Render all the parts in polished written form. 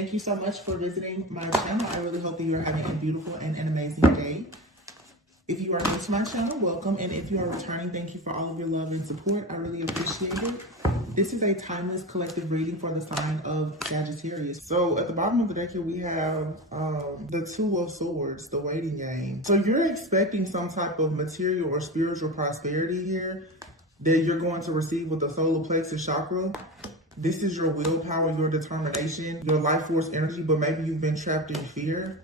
Thank you so much for visiting my channel. I really hope that you're having a beautiful and an amazing day. If you are new to my channel, welcome. And if you are returning, thank you for all of your love and support. I really appreciate it. This is a timeless collective reading for the sign of Sagittarius. So at the bottom of the deck here, we have the Two of Swords, the waiting game. So you're expecting some type of material or spiritual prosperity here that you're going to receive with the solar plexus chakra. This is your willpower, your determination, your life force energy, but maybe you've been trapped in fear.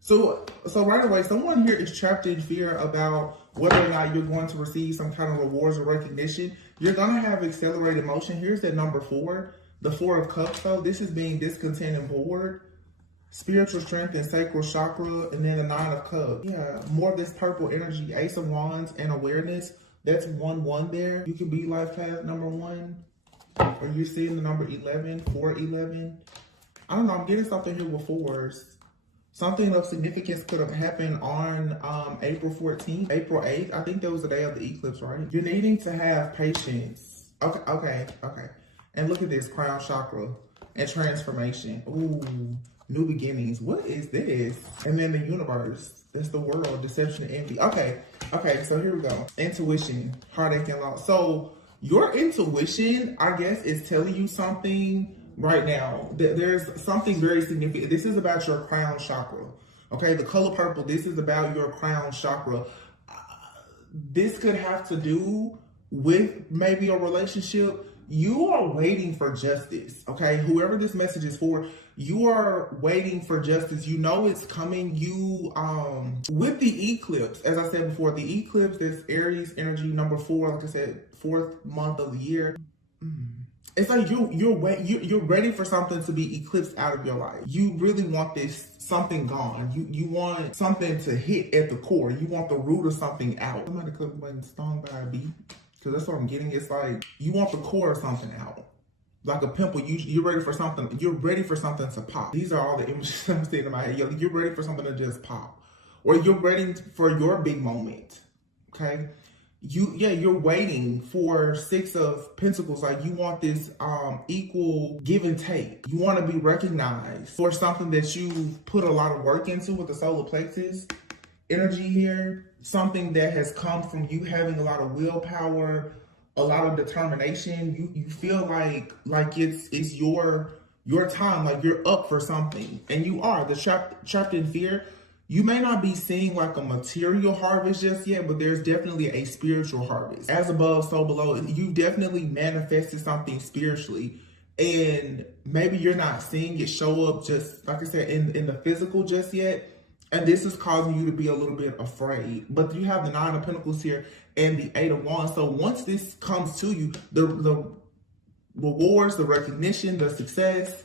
So right away, someone here is trapped in fear about whether or not you're going to receive some kind of rewards or recognition. You're going to have accelerated motion. Here's that number 4, the 4 of Cups. So this is being discontent and bored, spiritual strength and sacral chakra, and then the 9 of Cups. Yeah, more of this purple energy, Ace of Wands and awareness. That's 1-1 there. You can be life path number 1. Or you're seeing the number 11, 4-11. I don't know, I'm getting something here with 4s. Something of significance could have happened on April 14th, April 8th. I think that was the day of the eclipse, right? You're needing to have patience. Okay. And look at this, crown chakra and transformation. Ooh, new beginnings. What is this? And then the universe. That's the world, deception and envy. Okay, so here we go. Intuition, heartache and loss. So your intuition, I guess, is telling you something right now. There's something very significant. This is about your crown chakra. Okay, the color purple, this is about your crown chakra. This could have to do with maybe a relationship. You are waiting for justice, okay? Whoever this message is for, you are waiting for justice. You know it's coming. You, with the eclipse, as I said before, the eclipse, this Aries energy, number 4, like I said, 4th month of the year. It's like you're ready for something to be eclipsed out of your life. You really want something gone. You want something to hit at the core. You want the root of something out. Somebody could have been stung by a bee, because that's what I'm getting. It's like you want the core of something out, like a pimple. You're ready for something. You're ready for something to pop. These are all the images I'm seeing in my head. You're ready for something to just pop, or you're ready for your big moment. Okay. You're waiting for 6 of Pentacles. Like you want this equal give and take. You want to be recognized for something that you've put a lot of work into with the solar plexus energy here. Something that has come from you having a lot of willpower, a lot of determination. You feel like it's your time, like you're up for something, and you are. The trapped in fear. You may not be seeing like a material harvest just yet, but there's definitely a spiritual harvest. As above, so below. You definitely manifested something spiritually, and maybe you're not seeing it show up just, like I said, in the physical just yet. And this is causing you to be a little bit afraid. But you have the 9 of Pentacles here and the 8 of Wands. So once this comes to you, the rewards, the recognition, the success,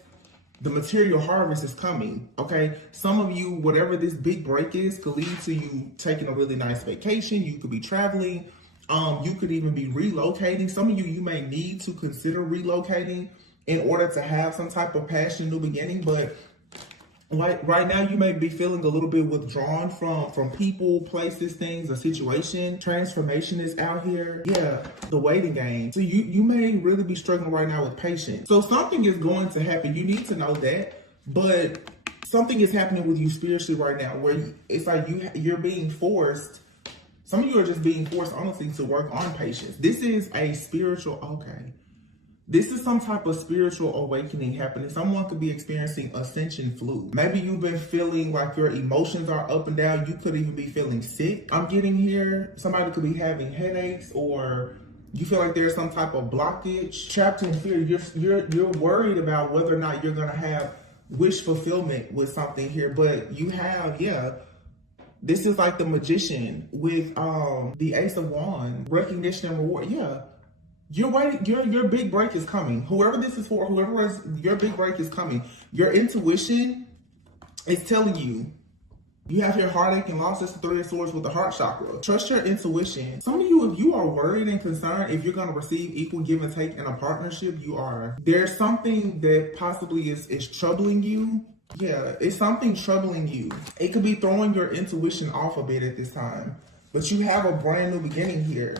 the material harvest is coming, okay? Some of you, whatever this big break is, could lead to you taking a really nice vacation. You could be traveling. You could even be relocating. Some of you may need to consider relocating in order to have some type of passion, new beginning. But like right now, you may be feeling a little bit withdrawn from people, places, things, a situation. Transformation is out here. Yeah, the waiting game. So you may really be struggling right now with patience. So something is going to happen. You need to know that. But something is happening with you spiritually right now, where it's like you're being forced. Some of you are just being forced, honestly, to work on patience. This is a spiritual, okay. This is some type of spiritual awakening happening. Someone could be experiencing ascension flu. Maybe you've been feeling like your emotions are up and down. You could even be feeling sick. I'm getting here. Somebody could be having headaches, or you feel like there's some type of blockage. Trapped in fear. You're worried about whether or not you're gonna have wish fulfillment with something here. But you have, this is like the magician with the Ace of Wands, recognition and reward. You're waiting. Your big break is coming. Whoever this is for, your big break is coming. Your intuition is telling you. You have your heartache and loss. It's the 3 of Swords with the heart chakra. Trust your intuition. Some of you, if you are worried and concerned if you're going to receive equal give and take in a partnership, you are. There's something that possibly is troubling you. Yeah, it's something troubling you. It could be throwing your intuition off a bit at this time. But you have a brand new beginning here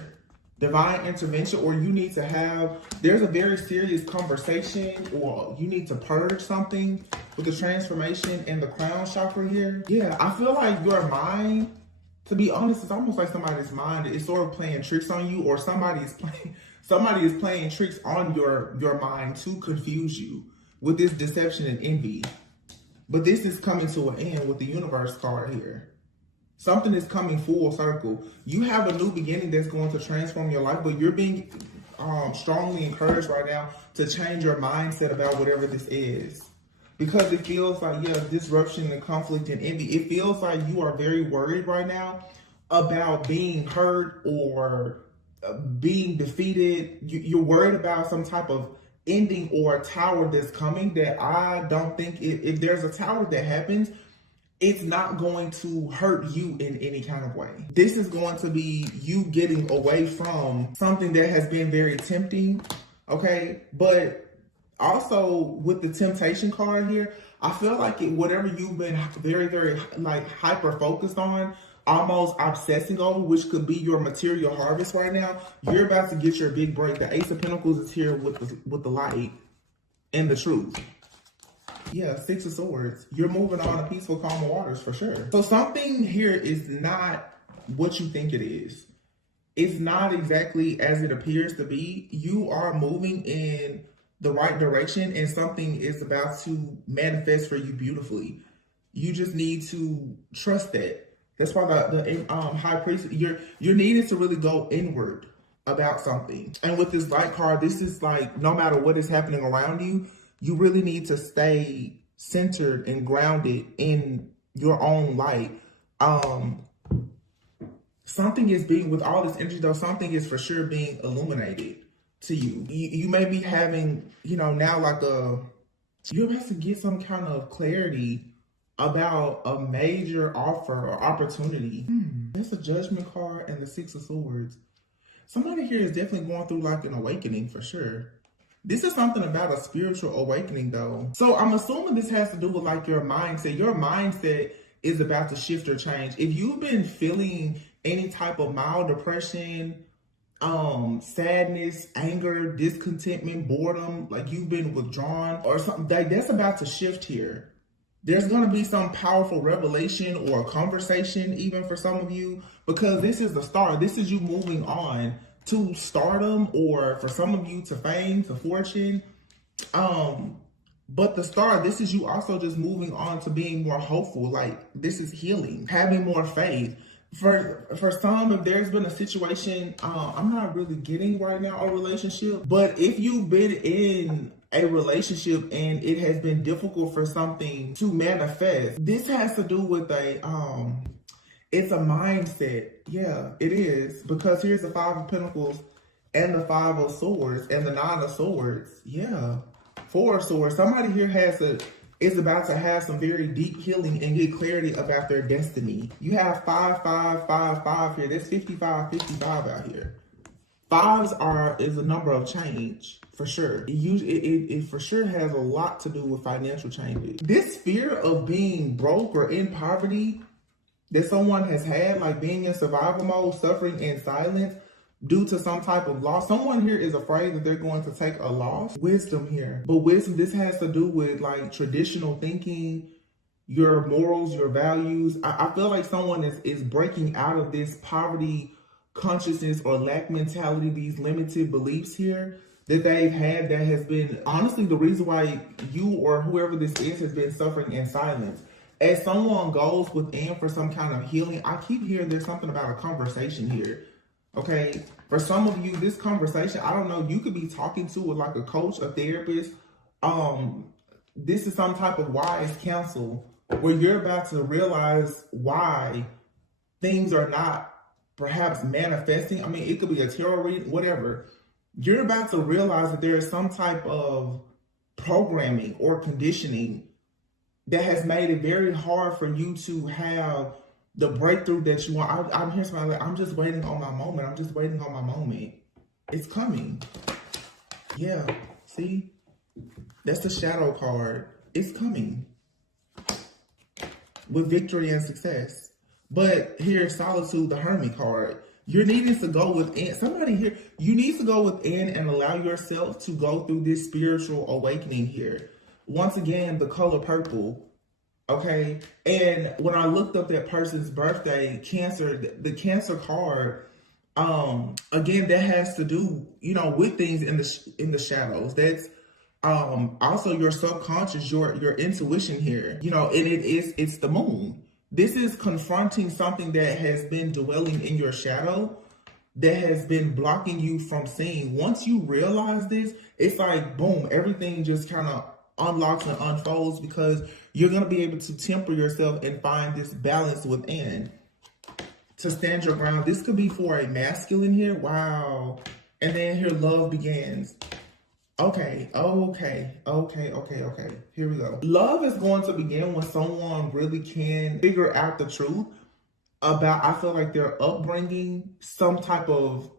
divine intervention, or you need to have, there's a very serious conversation, or you need to purge something with the transformation and the crown chakra here. Yeah, I feel like your mind, to be honest, it's almost like somebody's mind is sort of playing tricks on you, or somebody is playing tricks on your mind to confuse you with this deception and envy. But this is coming to an end with the universe card here. Something is coming full circle. You have a new beginning that's going to transform your life, but you're being strongly encouraged right now to change your mindset about whatever this is. Because it feels like, yeah, disruption and conflict and envy. It feels like you are very worried right now about being hurt or being defeated. You're worried about some type of ending or a tower that's coming that I don't think, if there's a tower that happens, it's not going to hurt you in any kind of way. This is going to be you getting away from something that has been very tempting, okay? But also with the temptation card here, I feel like whatever you've been very, very like hyper focused on, almost obsessing over, which could be your material harvest right now, you're about to get your big break. The Ace of Pentacles is here with the light and the truth. Yeah, Six of Swords. You're moving on to peaceful, calm waters for sure. So something here is not what you think it is. It's not exactly as it appears to be. You are moving in the right direction, and something is about to manifest for you beautifully. You just need to trust that. That's why the High Priest, you're needing to really go inward about something. And with this light card, this is like, no matter what is happening around you, you really need to stay centered and grounded in your own light. Something is being, with all this energy though, something is for sure being illuminated to you. You may be having, now like you're about to get some kind of clarity about a major offer or opportunity. That's a Judgment card and the Six of Swords. Somebody here is definitely going through like an awakening for sure. This is something about a spiritual awakening though. So I'm assuming this has to do with like your mindset. Your mindset is about to shift or change. If you've been feeling any type of mild depression, sadness, anger, discontentment, boredom, like you've been withdrawn or something, that's about to shift here. There's going to be some powerful revelation or a conversation even for some of you, because this is the start. This is you moving on to stardom, or for some of you to fame, to fortune. But the star, this is you also just moving on to being more hopeful. Like this is healing, having more faith. For some, if there's been a situation, I'm not really getting right now a relationship, but if you've been in a relationship and it has been difficult for something to manifest, this has to do with it's a mindset. Yeah, it is. Because here's the Five of Pentacles and the Five of Swords and the Nine of Swords. Yeah. Four of Swords. Somebody here is about to have some very deep healing and get clarity about their destiny. You have 5, 5, 5, 5 here. That's 55, 55 out here. Fives is a number of change for sure. It for sure has a lot to do with financial changes. This fear of being broke or in poverty that someone has had, like being in survival mode, suffering in silence due to some type of loss. Someone here is afraid that they're going to take a loss. Wisdom here. But wisdom, this has to do with like traditional thinking, your morals, your values. I feel like someone is breaking out of this poverty consciousness or lack mentality, these limited beliefs here that they've had that has been honestly the reason why you or whoever this is has been suffering in silence. As someone goes within for some kind of healing, I keep hearing there's something about a conversation here. Okay, for some of you, this conversation, I don't know, you could be talking to like a coach, a therapist. This is some type of wise counsel where you're about to realize why things are not perhaps manifesting. I mean, it could be a tarot reading, whatever. You're about to realize that there is some type of programming or conditioning that has made it very hard for you to have the breakthrough that you want. I'm hearing somebody like, I'm just waiting on my moment. I'm just waiting on my moment. It's coming. Yeah, see? That's the shadow card. It's coming. With victory and success. But here's solitude, the Hermit card. You're needing to go within. Somebody here, you need to go within and allow yourself to go through this spiritual awakening here. Once again, the color purple. Okay. And when I looked up that person's birthday, Cancer, the Cancer card, again, that has to do, you know, with things in the shadows. That's also your subconscious, your intuition here, you know, and it's the moon. This is confronting something that has been dwelling in your shadow, that has been blocking you from seeing. Once you realize this, it's like, boom, everything just kind of unlocks and unfolds, because you're going to be able to temper yourself and find this balance within to stand your ground. This could be for a masculine here. Wow. And then here, love begins. Okay. Here we go. Love is going to begin when someone really can figure out the truth about, I feel like, their upbringing, some type of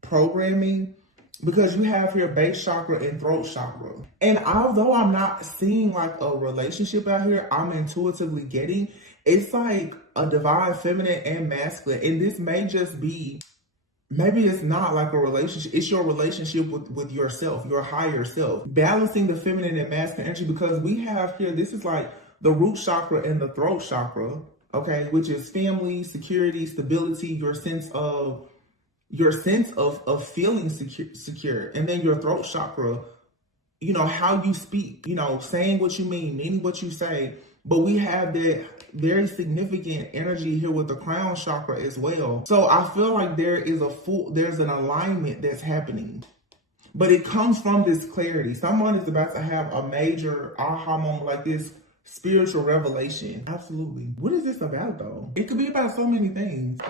programming, because you have here base chakra and throat chakra. And although I'm not seeing like a relationship out here, I'm intuitively getting, it's like a divine feminine and masculine. And this may just be, maybe it's not like a relationship. It's your relationship with yourself, your higher self. Balancing the feminine and masculine energy, because we have here, this is like the root chakra and the throat chakra, okay, which is family, security, stability, your sense of feeling secure. And then your throat chakra, you know, how you speak, you know, saying what you meaning what you say. But we have that very significant energy here with the crown chakra as well. So I feel like there's an alignment that's happening, but it comes from this clarity. Someone is about to have a major aha moment, like this spiritual revelation. Absolutely. What is this about though? It could be about so many things.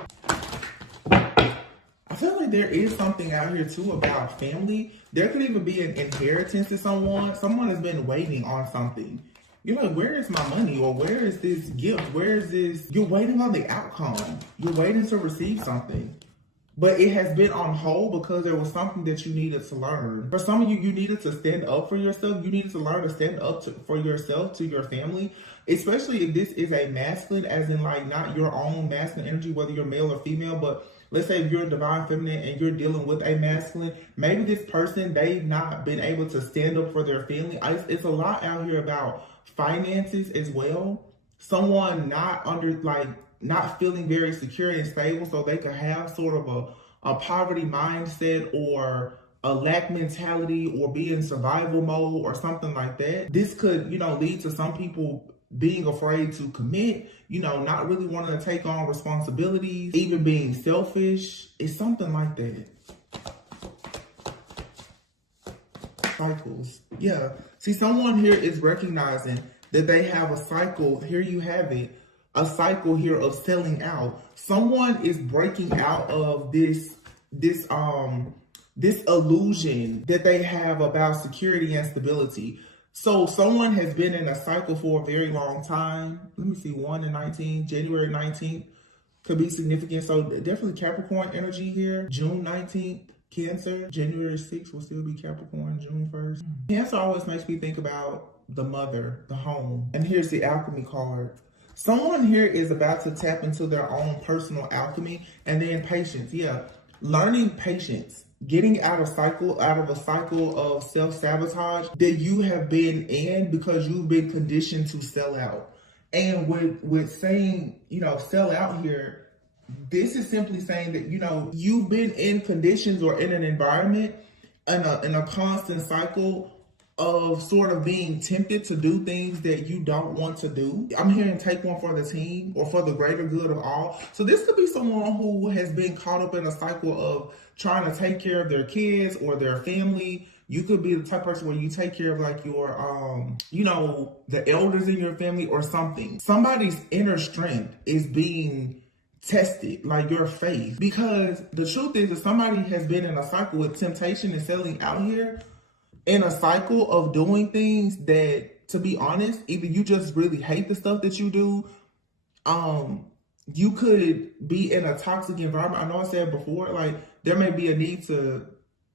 I feel like there is something out here too about family. There could even be an inheritance to someone. Someone has been waiting on something. You're like, where is my money? Or where is this gift? Where is this? You're waiting on the outcome. You're waiting to receive something. But it has been on hold because there was something that you needed to learn. For some of you, you needed to stand up for yourself. You needed to learn to stand up for yourself, to your family. Especially if this is a masculine, as in like not your own masculine energy, whether you're male or female. But let's say if you're a divine feminine and you're dealing with a masculine, maybe this person, they've not been able to stand up for their family. It's a lot out here about finances as well. Someone not feeling very secure and stable, so they could have sort of a poverty mindset or a lack mentality or be in survival mode or something like that. This could, you know, lead to some people being afraid to commit, you know, not really wanting to take on responsibilities, even being selfish. It's something like that. Cycles. Yeah. See, someone here is recognizing that they have a cycle. Here you have it. A cycle here of selling out. Someone is breaking out of this illusion that they have about security and stability. So someone has been in a cycle for a very long time. Let me see, 1 and 19, January 19th could be significant. So definitely Capricorn energy here. June 19th, Cancer. January 6th will still be Capricorn, June 1st. Cancer always makes me think about the mother, the home. And here's the alchemy card. Someone here is about to tap into their own personal alchemy. And then patience. Yeah. Learning patience. Getting out of a cycle of self-sabotage that you have been in because you've been conditioned to sell out. And with saying, you know, sell out here, this is simply saying that, you know, you've been in conditions or in an environment in a constant cycle of sort of being tempted to do things that you don't want to do. I'm hearing take one for the team or for the greater good of all. So this could be someone who has been caught up in a cycle of trying to take care of their kids or their family. You could be the type of person where you take care of like your, you know, the elders in your family or something. Somebody's inner strength is being tested, like your faith. Because the truth is that somebody has been in a cycle with temptation and selling out here, in a cycle of doing things that, to be honest, either you just really hate the stuff that you do. You could be in a toxic environment. I know I said before, like there may be a need to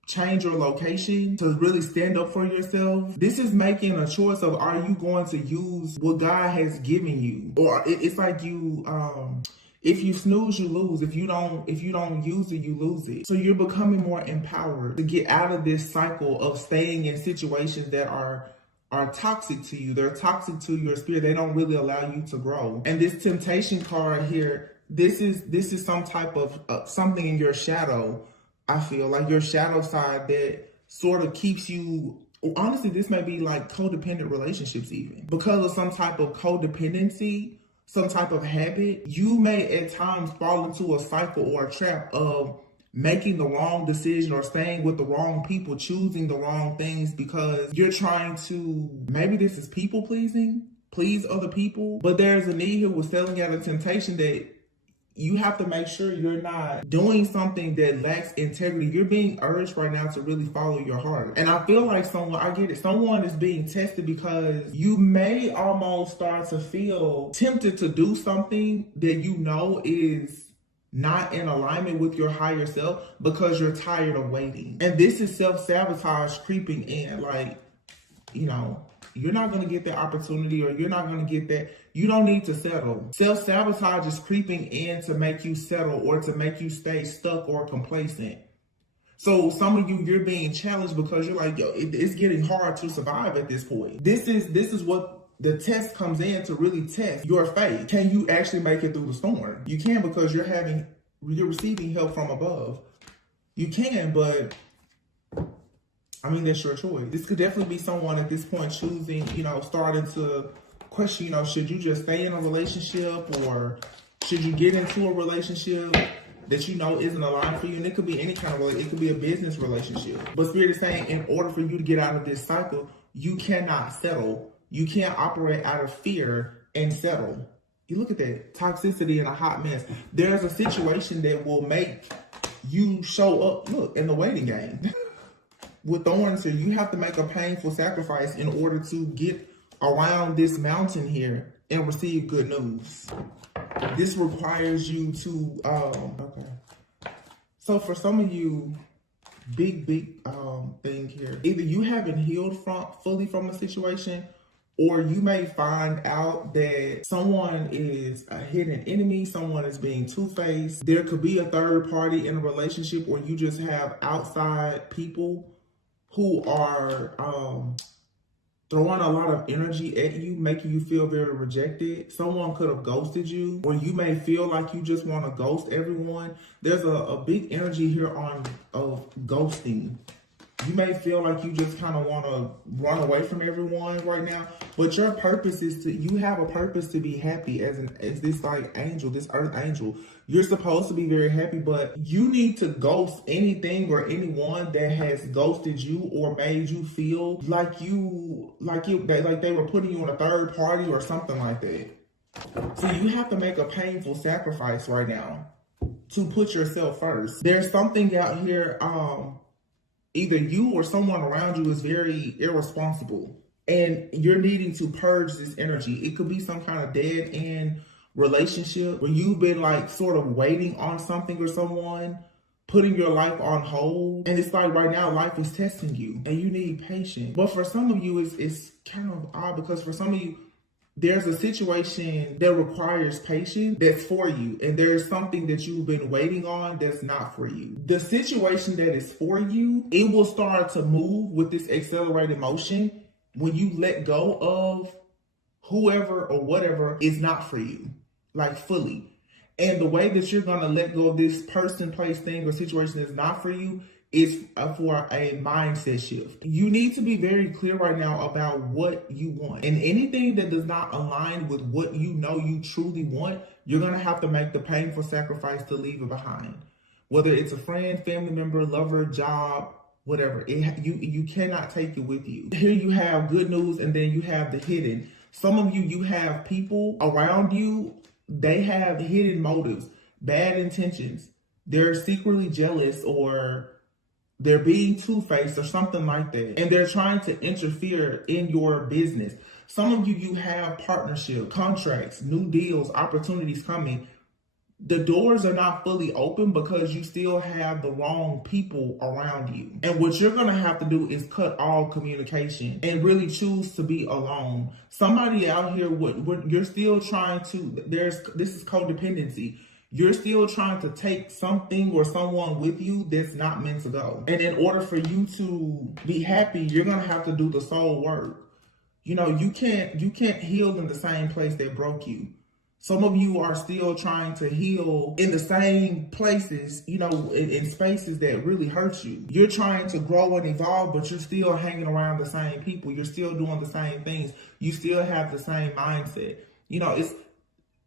change your location to really stand up for yourself. This is making a choice of, are you going to use what God has given you? Or it's like you, If you snooze, you lose. If you don't use it, you lose it. So you're becoming more empowered to get out of this cycle of staying in situations that are toxic to you. They're toxic to your spirit. They don't really allow you to grow. And this temptation card here, this is some type of something in your shadow. I feel like your shadow side that sort of keeps you. Honestly, this may be like codependent relationships even. Because of some type of codependency, some type of habit, you may at times fall into a cycle or a trap of making the wrong decision or staying with the wrong people, choosing the wrong things because you're trying to, maybe this is people pleasing, please other people. But there's a need here with selling out of temptation that you have to make sure you're not doing something that lacks integrity. You're being urged right now to really follow your heart. And I feel like I get it. Someone is being tested because you may almost start to feel tempted to do something that you know is not in alignment with your higher self because you're tired of waiting. And this is self-sabotage creeping in. Like, you know, you're not going to get that opportunity or you're not going to get that. You don't need to settle. Self-sabotage is creeping in to make you settle or to make you stay stuck or complacent. So some of you, you're being challenged because you're like, yo, it's getting hard to survive at this point. This is what the test comes in to really test your faith. Can you actually make it through the storm? You can because you're receiving help from above. You can, but I mean, that's your choice. This could definitely be someone at this point choosing, starting to question, should you just stay in a relationship or should you get into a relationship that isn't aligned for you? And it could be any kind of relationship. It could be a business relationship. But Spirit is saying in order for you to get out of this cycle, you cannot settle. You can't operate out of fear and settle. You look at that toxicity and a hot mess. There's a situation that will make you show up, look, in the waiting game. With thorns here, you have to make a painful sacrifice in order to get around this mountain here and receive good news. This requires you to, okay. So for some of you, big thing here. Either you haven't healed fully from a situation, or you may find out that someone is a hidden enemy, someone is being two-faced. There could be a third party in a relationship, or you just have outside people who are throwing a lot of energy at you, making you feel very rejected. Someone could have ghosted you, or you may feel like you just want to ghost everyone. There's a big energy here of ghosting. You may feel like you just kind of want to run away from everyone right now, but your purpose is you have a purpose to be happy as this like angel, this earth angel. You're supposed to be very happy, but you need to ghost anything or anyone that has ghosted you or made you feel like they were putting you on a third party or something like that. So you have to make a painful sacrifice right now to put yourself first. There's something out here, either you or someone around you is very irresponsible and you're needing to purge this energy. It could be some kind of dead end relationship where you've been like sort of waiting on something or someone, putting your life on hold. And it's like right now life is testing you and you need patience. But for some of you, it's kind of odd because for some of you, there's a situation that requires patience that's for you. And there's something that you've been waiting on that's not for you. The situation that is for you, it will start to move with this accelerated motion when you let go of whoever or whatever is not for you, like fully. And the way that you're going to let go of this person, place, thing, or situation that's not for you is for a mindset shift. You need to be very clear right now about what you want. And anything that does not align with what you know you truly want, you're going to have to make the painful sacrifice to leave it behind. Whether it's a friend, family member, lover, job, whatever. You cannot take it with you. Here you have good news and then you have the hidden. Some of you have people around you, they have hidden motives, bad intentions. They're secretly jealous or they're being two-faced or something like that. And they're trying to interfere in your business. Some of you have partnership, contracts, new deals, opportunities coming. The doors are not fully open because you still have the wrong people around you. And what you're going to have to do is cut all communication and really choose to be alone. Somebody out here, you're still trying to, this is codependency. You're still trying to take something or someone with you that's not meant to go. And in order for you to be happy, you're gonna have to do the soul work. You know, you can't heal in the same place that broke you. Some of you are still trying to heal in the same places, you know, in spaces that really hurt you. You're trying to grow and evolve, but you're still hanging around the same people. You're still doing the same things. You still have the same mindset. You know, it's,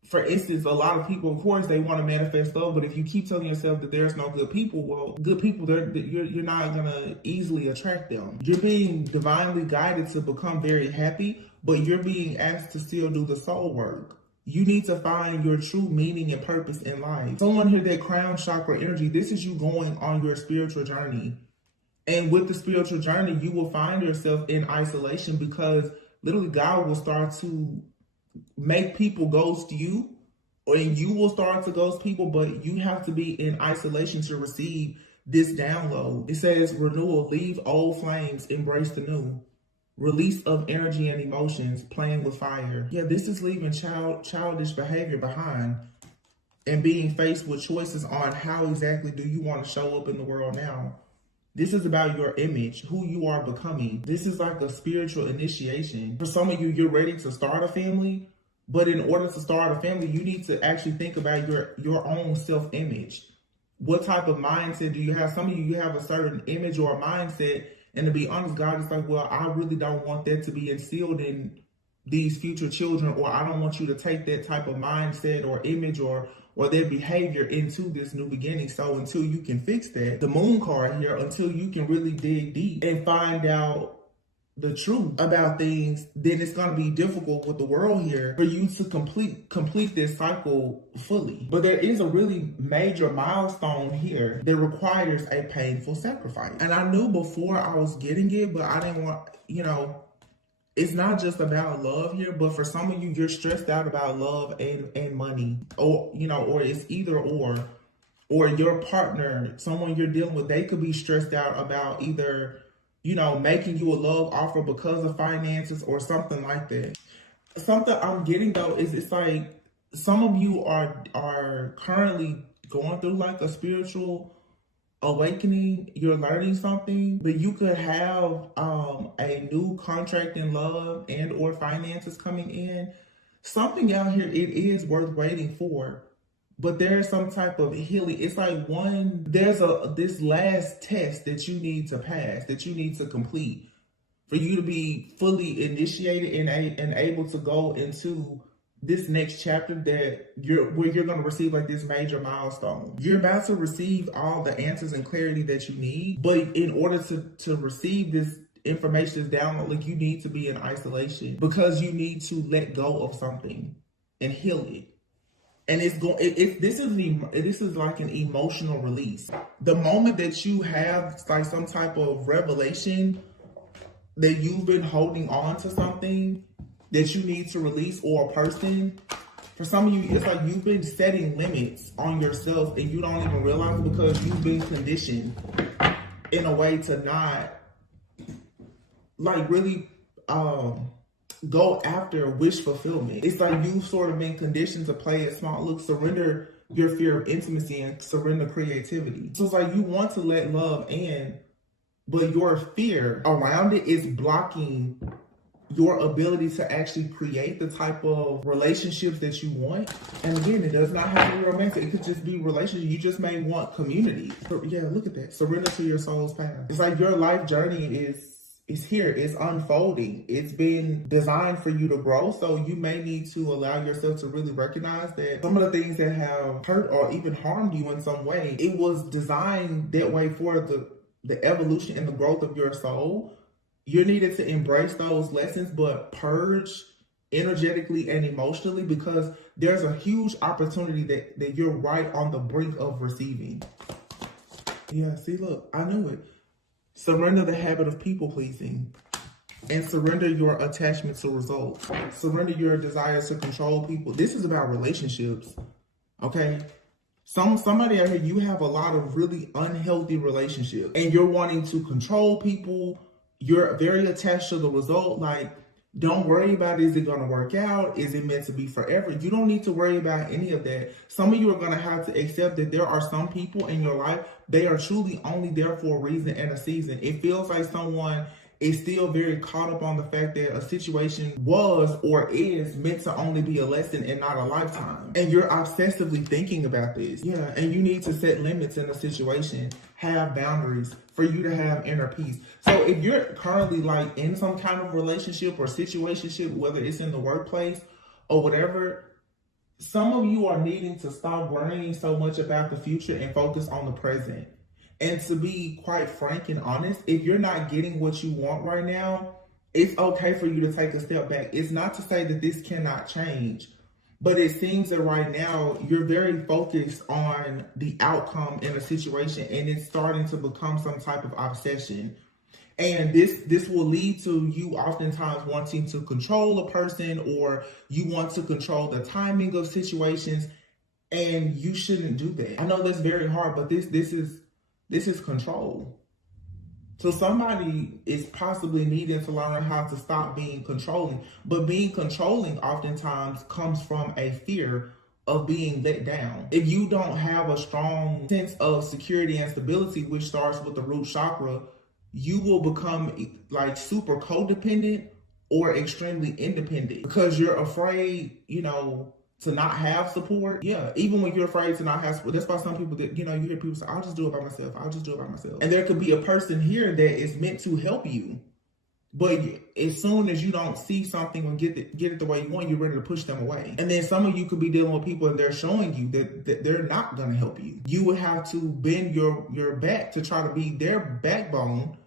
for instance, a lot of people, of course, they want to manifest love, but if you keep telling yourself that there's no good people, well, good people, you're not going to easily attract them. You're being divinely guided to become very happy, but you're being asked to still do the soul work. You need to find your true meaning and purpose in life. Someone here, that crown chakra energy, this is you going on your spiritual journey. And with the spiritual journey, you will find yourself in isolation, because literally God will start to make people ghost you, and you will start to ghost people, but you have to be in isolation to receive this download. It says renewal, leave old flames, embrace the new. Release of energy and emotions, playing with fire. Yeah, this is leaving childish behavior behind and being faced with choices on how exactly do you want to show up in the world now. This is about your image, who you are becoming. This is like a spiritual initiation. For some of you, you're ready to start a family, but in order to start a family, you need to actually think about your own self-image. What type of mindset do you have? Some of you have a certain image or a mindset. And to be honest, God is like, well, I really don't want that to be instilled in these future children, or I don't want you to take that type of mindset or image or their behavior into this new beginning. So until you can fix that, the moon card here, until you can really dig deep and find out the truth about things, then it's going to be difficult with the world here for you to complete this cycle fully. But there is a really major milestone here that requires a painful sacrifice. And I knew before I was getting it, but I didn't want, you know, it's not just about love here, but for some of you, you're stressed out about love and money, or, you know, or it's either or your partner, someone you're dealing with, they could be stressed out about either, you know, making you a love offer because of finances or something like that. Something I'm getting though is it's like some of you are currently going through like a spiritual awakening. You're learning something, but you could have a new contract in love and or finances coming in. Something out here, it is worth waiting for. But there's some type of healing. It's like there's this last test that you need to pass, that you need to complete for you to be fully initiated and able to go into this next chapter where you're going to receive like this major milestone. You're about to receive all the answers and clarity that you need, but in order to receive this information down, like, you need to be in isolation because you need to let go of something and heal it. And this is like an emotional release. The moment that you have like some type of revelation that you've been holding on to something that you need to release, or a person, for some of you, it's like you've been setting limits on yourself and you don't even realize it because you've been conditioned in a way to not like really go after wish fulfillment. It's like you've sort of been conditioned to play it small. Look, surrender your fear of intimacy and surrender creativity. So it's like you want to let love in, but your fear around it is blocking your ability to actually create the type of relationships that you want. And again, it does not have to be romantic. It could just be relationships. You just may want community. Yeah, look at that. Surrender to your soul's path. It's like your life journey is here. It's unfolding. It's been designed for you to grow. So you may need to allow yourself to really recognize that some of the things that have hurt or even harmed you in some way, it was designed that way for the evolution and the growth of your soul. You needed to embrace those lessons, but purge energetically and emotionally, because there's a huge opportunity that you're right on the brink of receiving. Yeah, see, look, I knew it. Surrender the habit of people pleasing and surrender your attachment to results. Surrender your desire to control people. This is about relationships, okay? Somebody out here, you have a lot of really unhealthy relationships and you're wanting to control people. You're very attached to the result. Like, Don't worry about, is it going to work out? Is it meant to be forever? You don't need to worry about any of that. Some of you are going to have to accept that there are some people in your life, they are truly only there for a reason and a season. It feels like someone is still very caught up on the fact that a situation was or is meant to only be a lesson and not a lifetime. And you're obsessively thinking about this. Yeah, and you need to set limits in a situation, have boundaries for you to have inner peace. So if you're currently like in some kind of relationship or situationship, whether it's in the workplace or whatever, some of you are needing to stop worrying so much about the future and focus on the present. And to be quite frank and honest, if you're not getting what you want right now, it's okay for you to take a step back. It's not to say that this cannot change, but it seems that right now you're very focused on the outcome in a situation, and it's starting to become some type of obsession. And this will lead to you oftentimes wanting to control a person, or you want to control the timing of situations, and you shouldn't do that. I know that's very hard, but this is control. So somebody is possibly needing to learn how to stop being controlling. But being controlling oftentimes comes from a fear of being let down. If you don't have a strong sense of security and stability, which starts with the root chakra, you will become like super codependent or extremely independent because you're afraid, to not have support. Yeah, even when you're afraid to not have support, that's why some people that, you hear people say, I'll just do it by myself. I'll just do it by myself. And there could be a person here that is meant to help you. But as soon as you don't see something or get it the way you want, you're ready to push them away. And then some of you could be dealing with people and they're showing you that they're not going to help you. You would have to bend your back to try to be their backbone.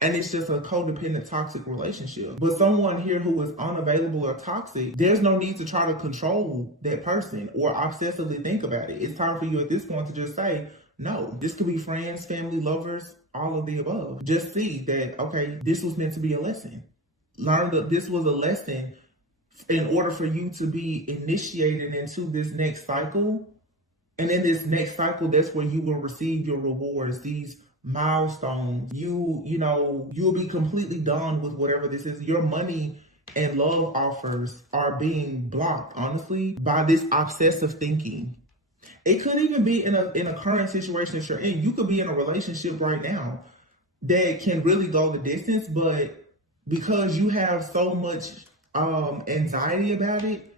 And it's just a codependent, toxic relationship. But someone here who is unavailable or toxic, there's no need to try to control that person or obsessively think about it. It's time for you at this point to just say, no. This could be friends, family, lovers, all of the above. Just see that, okay, this was meant to be a lesson. Learn that this was a lesson in order for you to be initiated into this next cycle. And in this next cycle, that's where you will receive your rewards, these milestones. You'll be completely done with whatever this is. Your money and love offers are being blocked, honestly, by this obsessive thinking. It could even be in a current situation that you're in. You could be in a relationship right now that can really go the distance, but because you have so much anxiety about it,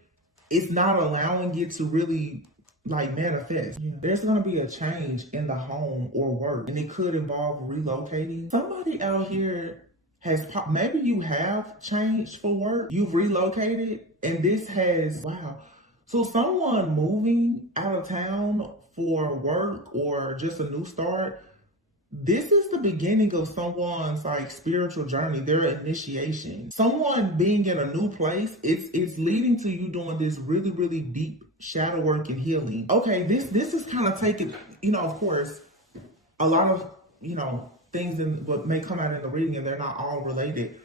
it's not allowing it to really manifest. Yeah. There's going to be a change in the home or work, and it could involve relocating. Somebody out here maybe you have changed for work, you've relocated, and this has, wow. So someone moving out of town for work or just a new start, this is the beginning of someone's spiritual journey, their initiation. Someone being in a new place, it's leading to you doing this really, really deep shadow work and healing. Okay, this is kind of taking, of course, a lot of, things what may come out in the reading and they're not all related.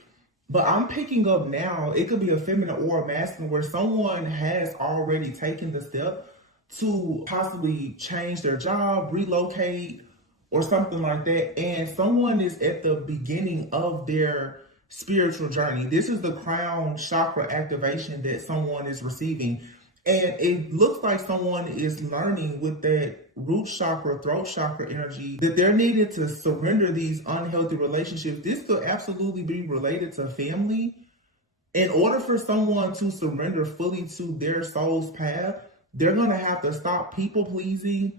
But I'm picking up now, it could be a feminine or a masculine, where someone has already taken the step to possibly change their job, relocate, or something like that. And someone is at the beginning of their spiritual journey. This is the crown chakra activation that someone is receiving. And it looks like someone is learning with that root chakra, throat chakra energy that they're needed to surrender these unhealthy relationships. This could absolutely be related to family. In order for someone to surrender fully to their soul's path, they're going to have to stop people pleasing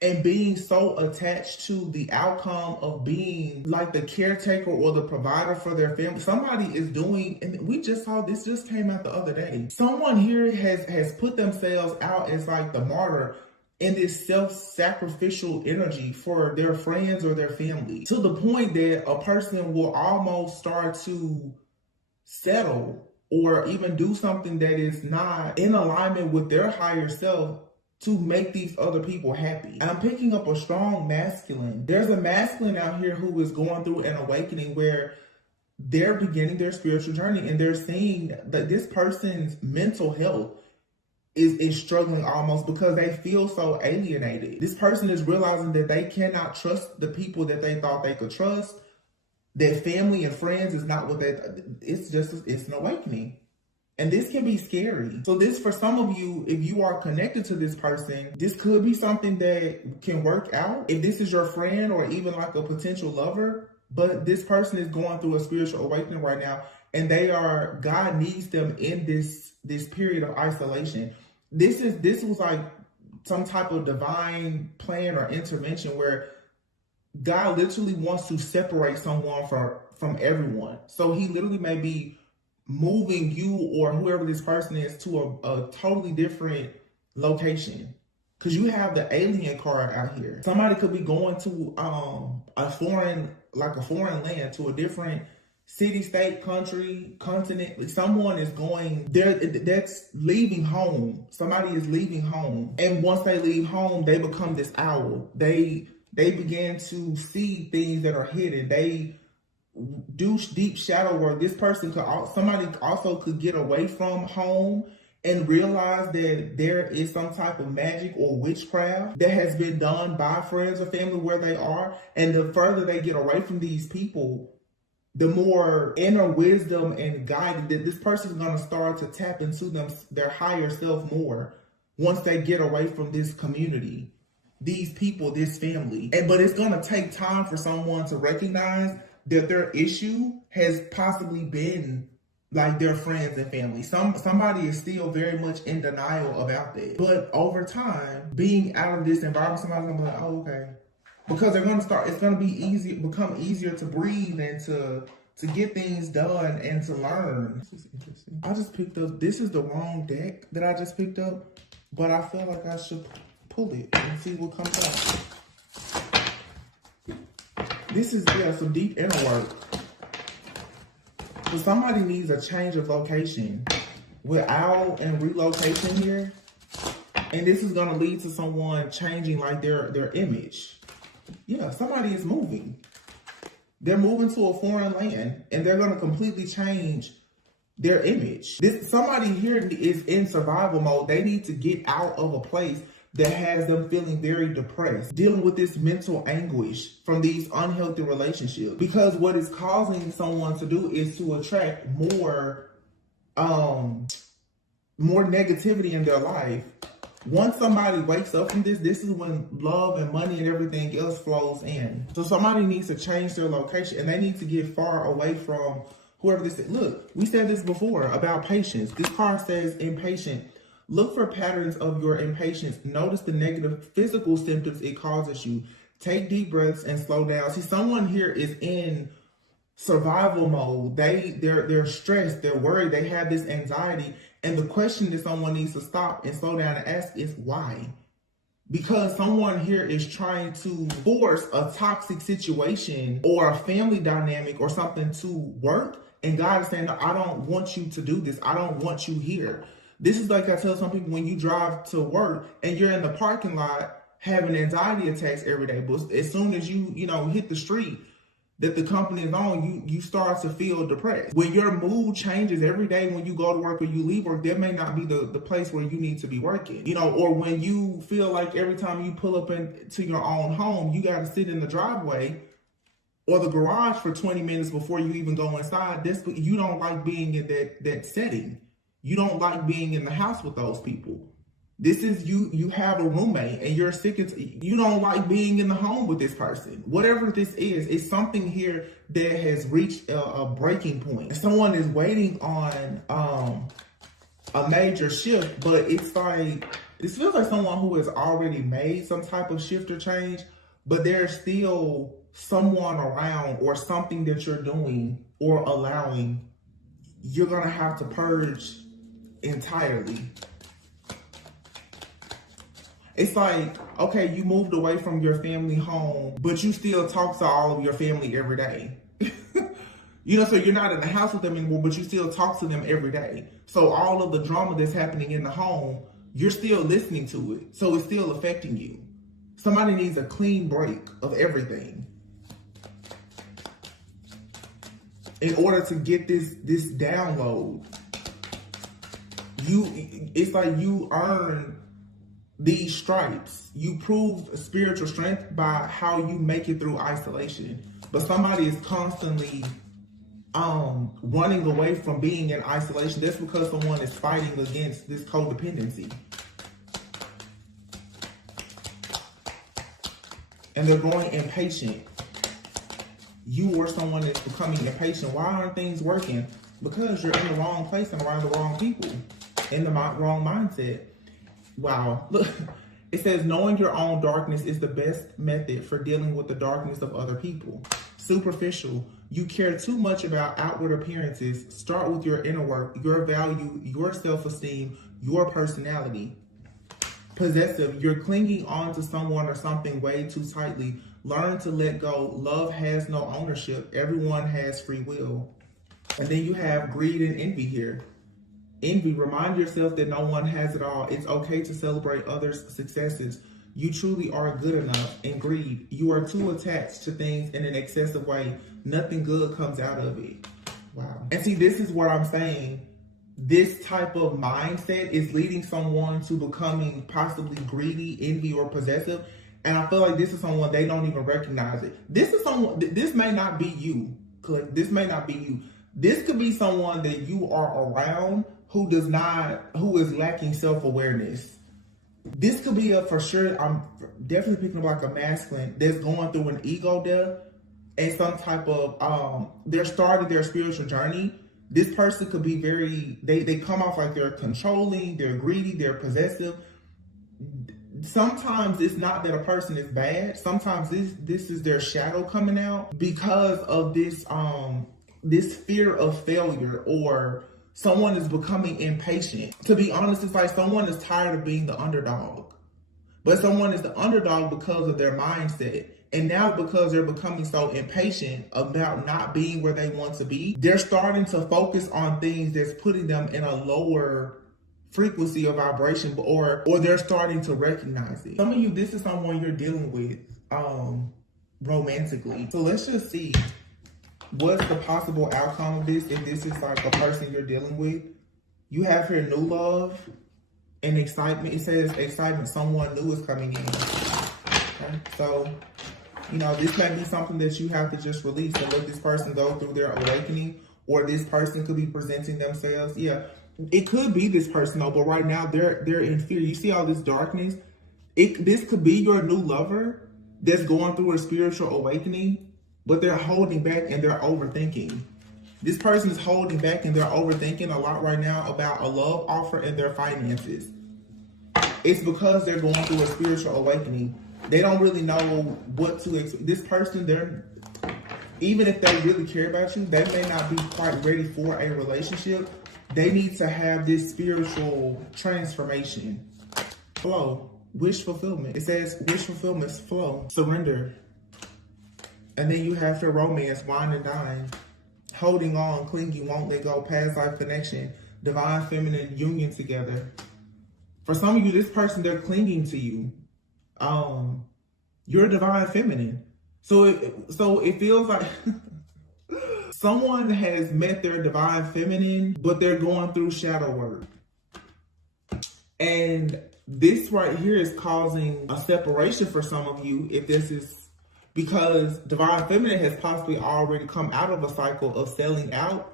and being so attached to the outcome of being like the caretaker or the provider for their family. Somebody is doing, and we just saw this just came out the other day. Someone here has put themselves out as the martyr in this self-sacrificial energy for their friends or their family, to the point that a person will almost start to settle or even do something that is not in alignment with their higher self to make these other people happy. And I'm picking up a strong masculine. There's a masculine out here who is going through an awakening where they're beginning their spiritual journey and they're seeing that this person's mental health is struggling almost because they feel so alienated. This person is realizing that they cannot trust the people that they thought they could trust. that family and friends is not what it's an awakening. And this can be scary. So this, for some of you, if you are connected to this person, this could be something that can work out. If this is your friend or even like a potential lover, but this person is going through a spiritual awakening right now, and God needs them in this period of isolation. This was like some type of divine plan or intervention where God literally wants to separate someone from everyone. So he literally may be moving you or whoever this person is to a totally different location. Because you have the alien card out here. Somebody could be going to a foreign land, to a different city, state, country, continent. Someone is going there, that's leaving home. Somebody is leaving home. And once they leave home, they become this owl. They begin to see things that are hidden. They do deep shadow work. This person somebody also could get away from home and realize that there is some type of magic or witchcraft that has been done by friends or family where they are. And the further they get away from these people, the more inner wisdom and guidance that this person is going to start to tap into their higher self more once they get away from this community, these people, this family. But it's going to take time for someone to recognize that their issue has possibly been like their friends and family. Somebody is still very much in denial about that. But over time, being out of this environment, somebody's gonna be like, oh, okay. Because they're gonna start, it's gonna become easier to breathe and to get things done and to learn. This is interesting. I just picked up, this is the wrong deck that I just picked up, but I feel like I should pull it and see what comes out. This is, some deep inner work. So somebody needs a change of location with owl and relocation here. And this is gonna lead to someone changing like their image. Yeah, somebody is moving. They're moving to a foreign land and they're gonna completely change their image. Somebody here is in survival mode. They need to get out of a place that has them feeling very depressed, dealing with this mental anguish from these unhealthy relationships. Because what is causing someone to do is to attract more negativity in their life. Once somebody wakes up from this is when love and money and everything else flows in. So somebody needs to change their location and they need to get far away from whoever this is. Look, we said this before about patience. This card says impatient. Look for patterns of your impatience. Notice the negative physical symptoms it causes you. Take deep breaths and slow down. See, someone here is in survival mode. They're stressed, they're worried, they have this anxiety. And the question that someone needs to stop and slow down and ask is why? Because someone here is trying to force a toxic situation or a family dynamic or something to work. And God is saying, I don't want you to do this. I don't want you here. This is like I tell some people when you drive to work and you're in the parking lot having anxiety attacks every day. But as soon as you hit the street that the company is on, you start to feel depressed. When your mood changes every day when you go to work or you leave work, that may not be the place where you need to be working. Or when you feel like every time you pull up into your own home, you got to sit in the driveway or the garage for 20 minutes before you even go inside. You don't like being in that setting. You don't like being in the house with those people. This is you have a roommate and you're sick and you don't like being in the home with this person. Whatever this is, it's something here that has reached a breaking point. Someone is waiting on a major shift, but it's like, this feels like someone who has already made some type of shift or change, but there's still someone around or something that you're doing or allowing. You're gonna have to purge entirely. It's like, okay, you moved away from your family home, but you still talk to all of your family every day. So you're not in the house with them anymore, but you still talk to them every day. So all of the drama that's happening in the home, you're still listening to it. So it's still affecting you. Somebody needs a clean break of everything in order to get this download. It's like you earn these stripes. You prove spiritual strength by how you make it through isolation. But somebody is constantly running away from being in isolation. That's because someone is fighting against this codependency. And they're growing impatient. You or someone that's becoming impatient. Why aren't things working? Because you're in the wrong place and around the wrong people. In the wrong mindset. Wow. Look, it says knowing your own darkness is the best method for dealing with the darkness of other people. Superficial. You care too much about outward appearances. Start with your inner work, your value, your self-esteem, your personality. Possessive. You're clinging on to someone or something way too tightly. Learn to let go. Love has no ownership. Everyone has free will. And then you have greed and envy here. Envy. Remind yourself that no one has it all. It's okay to celebrate others' successes. You truly are good enough. And greed. You are too attached to things in an excessive way. Nothing good comes out of it. Wow. And see, this is what I'm saying. This type of mindset is leading someone to becoming possibly greedy, envy, or possessive. And I feel like this is someone they don't even recognize it. This is someone, this may not be you. This may not be you. This could be someone that you are around who is lacking self-awareness. This could be for sure, I'm definitely picking up like a masculine that's going through an ego death and some type of, they're starting their spiritual journey. This person could be very, they come off like they're controlling, they're greedy, they're possessive. Sometimes it's not that a person is bad. Sometimes this is their shadow coming out because of this, this fear of failure, or someone is becoming impatient. To be honest, it's like someone is tired of being the underdog. But someone is the underdog because of their mindset. And now because they're becoming so impatient about not being where they want to be, they're starting to focus on things that's putting them in a lower frequency of vibration, or they're starting to recognize it. Some of you, this is someone you're dealing with romantically. So let's just see. What's the possible outcome of this if this is like a person you're dealing with? You have here new love and excitement. It says excitement, someone new is coming in. Okay? So, you know, this may be something that you have to just release and let this person go through their awakening, or this person could be presenting themselves. Yeah, it could be this person though, but right now they're in fear. You see all this darkness? This could be your new lover that's going through a spiritual awakening, but they're holding back and they're overthinking. This person is holding back and they're overthinking a lot right now about a love offer and their finances. It's because they're going through a spiritual awakening. They don't really know what to expect. This person, even if they really care about you, they may not be quite ready for a relationship. They need to have this spiritual transformation. Flow. Wish fulfillment. It says wish fulfillment, flow. Surrender. And then you have your romance, wine and dine. Holding on, clingy, won't let go, past life connection, divine feminine union together. For some of you, this person, they're clinging to you. You're divine feminine. So it feels like someone has met their divine feminine, but they're going through shadow work. And this right here is causing a separation for some of you, if this is because divine feminine has possibly already come out of a cycle of selling out.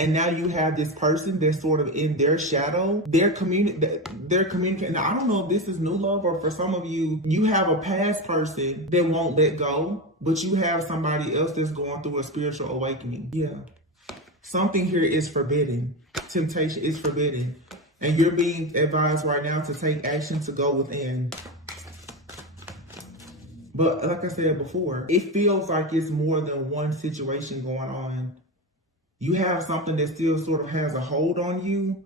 And now you have this person that's sort of in their shadow. They're communicating. Now, I don't know if this is new love, or for some of you, you have a past person that won't let go, but you have somebody else that's going through a spiritual awakening. Yeah. Something here is forbidden. Temptation is forbidden. And you're being advised right now to take action to go within. But like I said before, it feels like it's more than one situation going on. You have something that still sort of has a hold on you.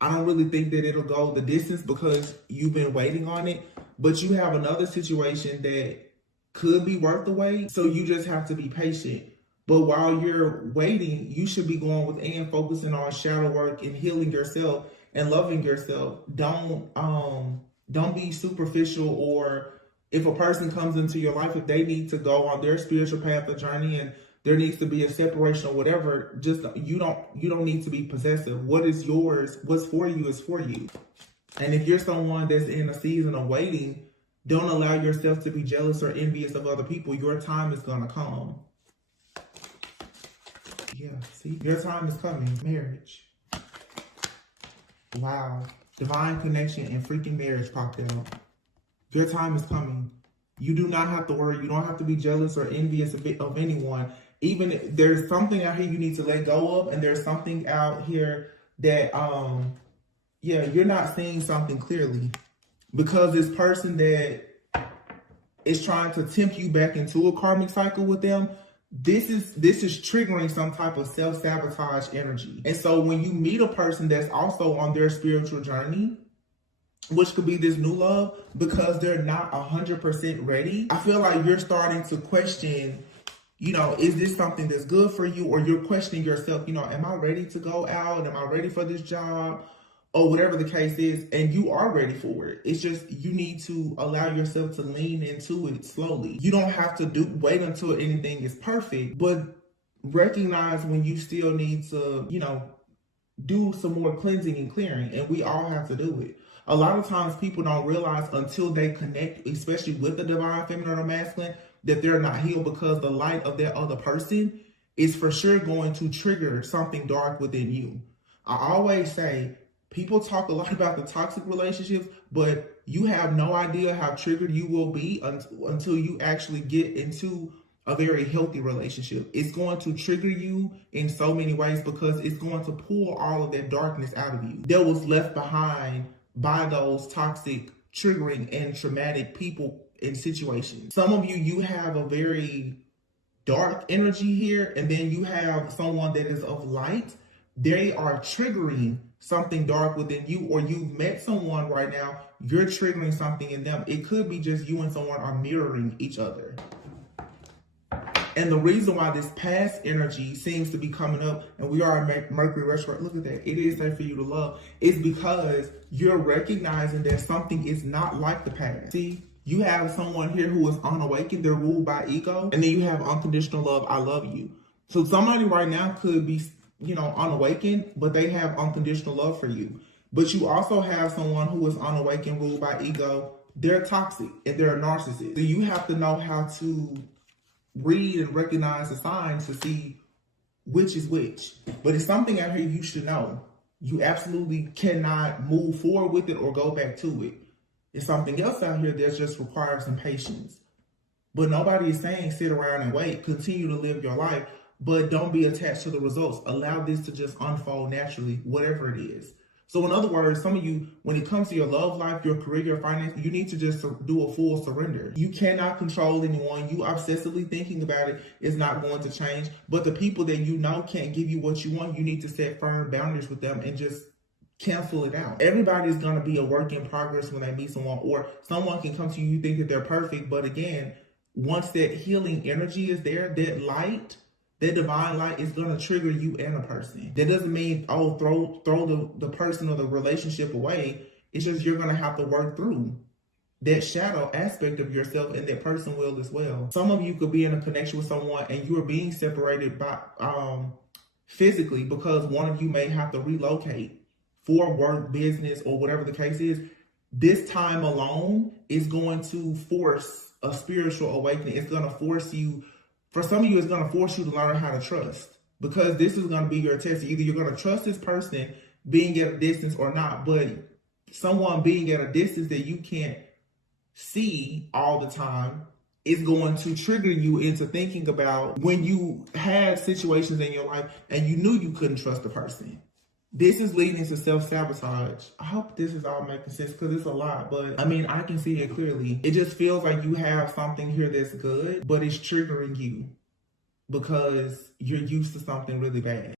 I don't really think that it'll go the distance because you've been waiting on it. But you have another situation that could be worth the wait. So you just have to be patient. But while you're waiting, you should be going within, focusing on shadow work and healing yourself and loving yourself. Don't be superficial, or if a person comes into your life, if they need to go on their spiritual path or journey and there needs to be a separation or whatever, just you don't need to be possessive. What is yours, what's for you is for you. And if you're someone that's in a season of waiting, don't allow yourself to be jealous or envious of other people. Your time is going to come. Yeah, see? Your time is coming. Marriage. Wow. Divine connection and freaking marriage popped out. Your time is coming. You do not have to worry. You don't have to be jealous or envious of anyone. Even if there's something out here you need to let go of, and there's something out here that, yeah, you're not seeing something clearly. Because this person that is trying to tempt you back into a karmic cycle with them, this is triggering some type of self-sabotage energy. And so when you meet a person that's also on their spiritual journey, which could be this new love, because they're not 100% ready, I feel like you're starting to question, you know, is this something that's good for you? Or you're questioning yourself, you know, am I ready to go out? Am I ready for this job? Or whatever the case is, and you are ready for it. It's just you need to allow yourself to lean into it slowly. You don't have to wait until anything is perfect, but recognize when you still need to, you know, do some more cleansing and clearing, and we all have to do it. A lot of times people don't realize until they connect, especially with the divine feminine or masculine, that they're not healed, because the light of that other person is for sure going to trigger something dark within you. I always say, people talk a lot about the toxic relationships, but you have no idea how triggered you will be until you actually get into a very healthy relationship. It's going to trigger you in so many ways, because it's going to pull all of that darkness out of you that was left behind by those toxic, triggering, and traumatic people and situations. Some of you have a very dark energy here, and then you have someone that is of light. They are triggering something dark within you, or you've met someone right now, you're triggering something in them. It could be just you and someone are mirroring each other. And the reason why this past energy seems to be coming up, and we are in Mercury retrograde, look at that, it is safe for you to love, is because you're recognizing that something is not like the past. See, you have someone here who is unawakened, they're ruled by ego, and then you have unconditional love, I love you. So somebody right now could be, you know, unawakened, but they have unconditional love for you. But you also have someone who is unawakened, ruled by ego. They're toxic and they're a narcissist. So you have to know how to read and recognize the signs to see which is which. But it's something out here you should know. You absolutely cannot move forward with it or go back to it. It's something else out here that just requires some patience. But nobody is saying sit around and wait. Continue to live your life. But don't be attached to the results. Allow this to just unfold naturally, whatever it is. So in other words, some of you, when it comes to your love life, your career, your finance, you need to just do a full surrender. You cannot control anyone. You obsessively thinking about it is not going to change. But the people that you know can't give you what you want, you need to set firm boundaries with them and just cancel it out. Everybody's going to be a work in progress when they meet someone, or someone can come to you, you think that they're perfect. But again, once that healing energy is there, that light, that divine light is going to trigger you and a person. That doesn't mean, oh, throw the person or the relationship away. It's just you're going to have to work through that shadow aspect of yourself, and that person will as well. Some of you could be in a connection with someone and you are being separated by physically, because one of you may have to relocate for work, business, or whatever the case is. This time alone is going to force a spiritual awakening. It's going to force you. For some of you, it's going to force you to learn how to trust, because this is going to be your test. Either you're going to trust this person being at a distance or not, but someone being at a distance that you can't see all the time is going to trigger you into thinking about when you had situations in your life and you knew you couldn't trust the person. This is leading to self-sabotage. I hope this is all making sense, because it's a lot, but I mean, I can see it clearly. It just feels like you have something here that's good, but it's triggering you because you're used to something really bad.